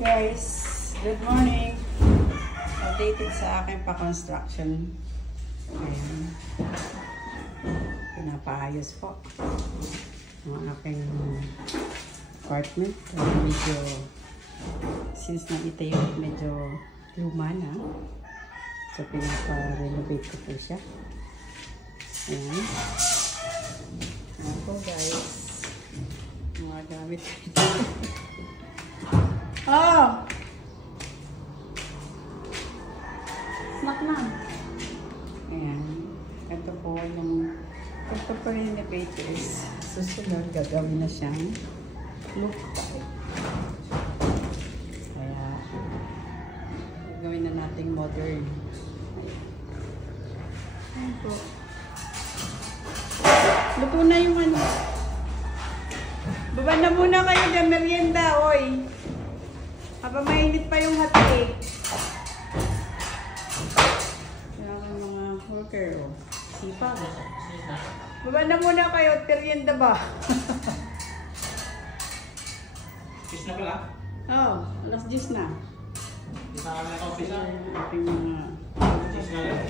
Guys, good morning. Updated sa aking pa-construction. Ayan. Pinapaayos po ang aking apartment. Medyo, since nakita yung medyo luma na, so pinapa-renovate ko po siya. Ayan. Ayan po guys. Mga gamit ito. Oh! Snack na. Ayan. Ito po yung pagpaparenovate is susunod gagawin na siyang look type. Kaya gagawin na nating modern. Ayan po. Luto na yung ano. Baba na muna kayo dyan, merienda, oy. Habang mainit pa yung hot cake. Kaya ang mga worker, oh. Sipag. Baba na muna kayo, merienda ba? Fish na pala? Oo, alas 10 na. Isa ka na ng office na? Ating mga Fish na lang.